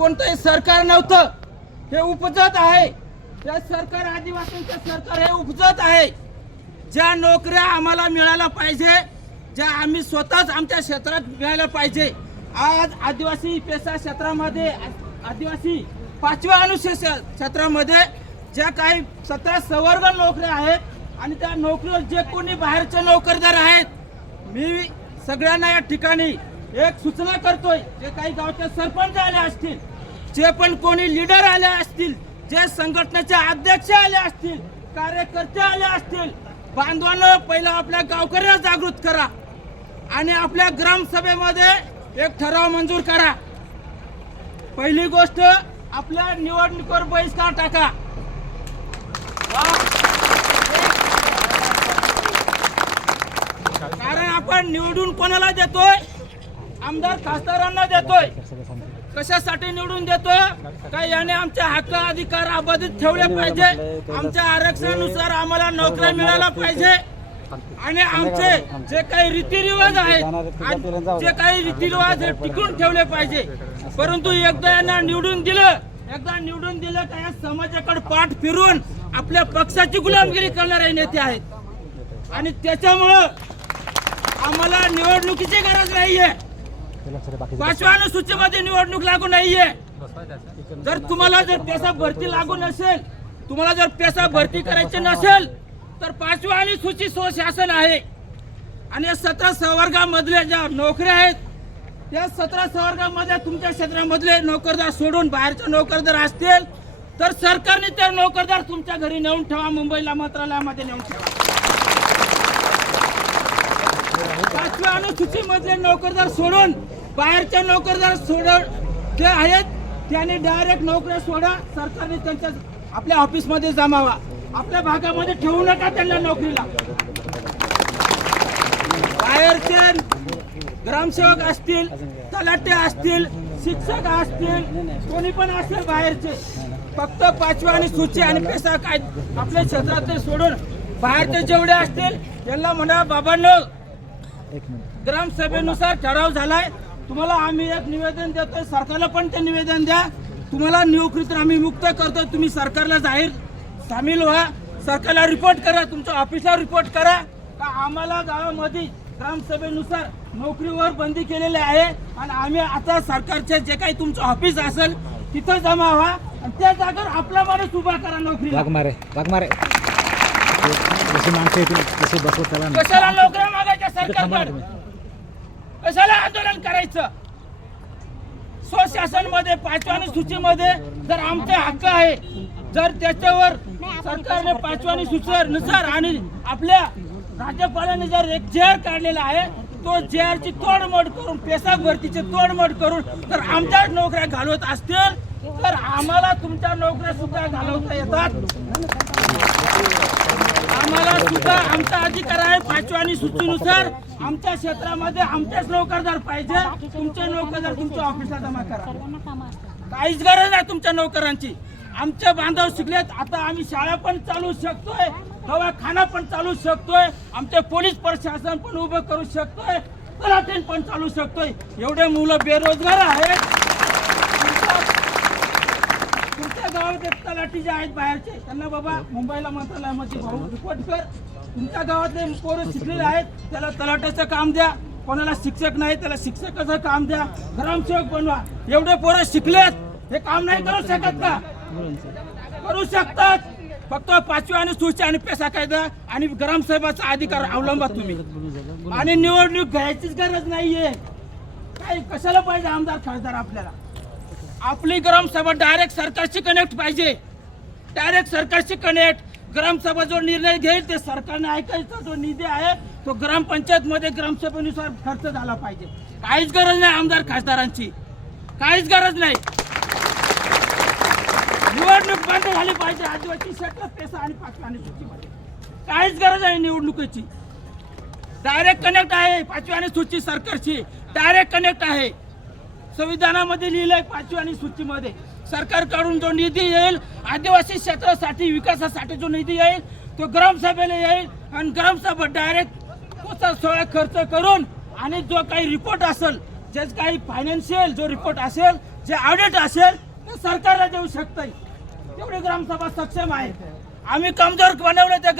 कोणतंही सरकार नव्हतं, हे उपजत आहे. हे सरकार आदिवासींचं सरकार हे उपजत आहे. ज्या नोकऱ्या आम्हाला मिळायला पाहिजे, ज्या आम्ही स्वतःच आमच्या क्षेत्रात मिळायला पाहिजे, आज आदिवासी पेसा क्षेत्रामध्ये आदिवासी 5व्या अनुसूचित क्षेत्रामध्ये ज्या काही 17 संवर्ग नोकऱ्या आहेत आणि त्या नोकरीवर जे कोणी बाहेरचे नोकरदार आहेत, मी सगळ्यांना या ठिकाणी एक सूचना करतोय. जे काही गावचे सरपंच आले असतील, जे पण कोणी लीडर आले असतील, जे संघटनेचे अध्यक्ष आले असतील, कार्यकर्ते आले असतील, बांधवांनो पहिला आपल्या गावकऱ्यांना जागृत करा आणि आपल्या ग्रामसभेमध्ये एक ठराव मंजूर करा. पहिली गोष्ट, आपल्या निवडणुकीवर बहिष्कार टाका. कारण आपण निवडून कोणाला देतोय? आमदार खासदारांना देतोय. कशासाठी निवडून देतो? का याने आमचे हक्क अधिकार अबाधित ठेवले पाहिजे, आमच्या आरक्षणानुसार आम्हाला नोकऱ्या मिळायला पाहिजे आणि आमचे जे काही रीतिरिवाज आहेत, जे काही रीतिरिवाज हे टिकून ठेवले पाहिजे. परंतु एकदा यांना निवडून दिलं का या समाजाकडे पाठ फिरून आपल्या पक्षाची गुलामगिरी करणारे नेते आहेत आणि त्याच्यामुळं आम्हाला निवडणुकीची गरज नाहीये. 5व्या अनुसूचीमध्ये निवडणूक लागू नाहीये. जर तुम्हाला जर पेसा भरती लागू नसेल, तुम्हाला जर पेसा भरती करायची नसेल तर 5व्या अनुसूची शासन आहे आणि 17 संवर्गामधले ज्या नोकऱ्या आहेत, त्या 17 संवर्गामध्ये तुमच्या क्षेत्रामधले नोकरदार सोडून बाहेरचे नोकरदार असतील तर सरकारने त्या नोकरदार तुमच्या घरी नेऊन ठेवा, मुंबईला मंत्रालयामध्ये नेऊन ठेवा. 5व्या अनुसूची मधले नोकरदार सोडून बाहेरचे नोकरदार जे आहेत त्यांनी डायरेक्ट नोकऱ्या सोडा. सरकारने त्यांच्या आपल्या ऑफिसमध्ये जमावा, आपल्या भागामध्ये ठेवू नका त्यांना नोकरीला. बाहेरचे ग्रामसेवक असतील, तलाठी असतील, शिक्षक असतील, कोणी पण असेल बाहेरचे, फक्त 5व्या अनुसूची आणि पेसा काय आपल्या क्षेत्रातले सोडून बाहेरचे जेवढे असतील त्यांना म्हणा, बाबांनो ग्रामसभेनुसार ठराव झालाय, तुम्हाला आम्ही एक निवेदन देतोय, सरकारला पण ते निवेदन द्या. तुम्हाला नोकरीतून आम्ही मुक्त करतो, तुम्ही सरकारला जाहीर सामील व्हा, सरकारला रिपोर्ट करा, तुमच्या ऑफिसला रिपोर्ट करा का आम्हाला गावामध्ये ग्रामसभेनुसार नोकरीवर बंदी केलेली आहे आणि आम्ही आता सरकारचे जे काही तुमचं ऑफिस असेल तिथं जमा व्हा आणि त्या जागेवर आपला माणूस उभा करा नोकरी. कशाला नोकऱ्या मागायच्या सरकारकडे? कशाला आंदोलन करायचं? स्वशासनमध्ये 5व्या अनुसूचीमध्ये जर आमचे हक्क आहे, जर त्याच्यावर सरकारने 5व्या अनुसूचीनुसार आणि आपल्या राज्यपालांनी जर एक JR काढलेला आहे, तो JRची तोडमोड करून, पेसा भरतीची तोडमोड करून जर आमच्या नोकऱ्या घालवत असतील तर आम्हाला तुमच्या नोकऱ्या सुद्धा घालवता येतात. आम्हाला सुद्धा आमचा अधिकार आहे. 5व्या अनुसूचीनुसार आमच्या क्षेत्रामध्ये आमचेच नोकरदार पाहिजे. तुमचे नोकरदार तुमच्या ऑफिसला जमा करा. काहीच गरज नाही तुमच्या नोकरांची. आमचे बांधव शिकलेत, आता आम्ही शाळा पण चालू शकतोय, दवाखाना पण चालू शकतोय, आमचे पोलीस प्रशासन पण उभं करू शकतोय, तलाठी पण चालू शकतोय. एवढे मुलं बेरोजगार आहेत. तुमच्या गावात एक तलाठी जे आहेत बाहेरचे, त्यांना बाबा मुंबईला मंत्रालयामध्ये भाऊ रिपोर्ट कर. तुमच्या गावातले पोरं शिकलेले आहेत, त्याला तलाट्याचं काम द्या. कोणाला शिक्षक नाही त्याला शिक्षकाचं काम द्या. ग्रामसेवक बनवा. एवढे पोरं शिकलेत, हे काम नाही करू शकत का? करू शकतात. फक्त 5व्या अनुसूची आणि पेसा कायदा आणि ग्रामसभेचा अधिकार अवलंबा तुम्ही आणि निवडणूक घ्यायचीच गरज नाहीये. काय कशाला पाहिजे आमदार खासदार? आपल्याला आपली ग्रामसभा डायरेक्ट सरकारशी कनेक्ट पाहिजे. डायरेक्ट सरकारशी कनेक्ट. ग्रामसभा जो निर्णय घेईल ते सरकारने ऐकायचा. जो निधी आहे तो ग्रामपंचायत मध्ये ग्रामसभेनुसार खर्च झाला पाहिजे. काहीच गरज नाही आमदार खासदारांची, काहीच गरज नाही. निवडणूक बंद झाली पाहिजे आदिवासी क्षेत्रात पेसा आणि 5व्या अनुसूचीमध्ये. काहीच गरज आहे निवडणुकीची. डायरेक्ट कनेक्ट आहे 5व्या अनुसूची सरकारची. डायरेक्ट कनेक्ट आहे. संविधानामध्ये लिहिलंय 5व्या अनुसूचीमध्ये सरकारकडून जो निधी येईल आदिवासी क्षेत्रासाठी विकासासाठी जो निधी येईल तो ग्रामसभेला येईल आणि ग्रामसभा डायरेक्ट सगळा खर्च करून आणि जो काही रिपोर्ट असेल, जे काही फायनान्शियल जो रिपोर्ट असेल, जे ऑडिट असेल ते सरकारला देऊ शकतं. तेवढी ग्रामसभा सक्षम आहे. आम्ही कमजोर बनवलं ते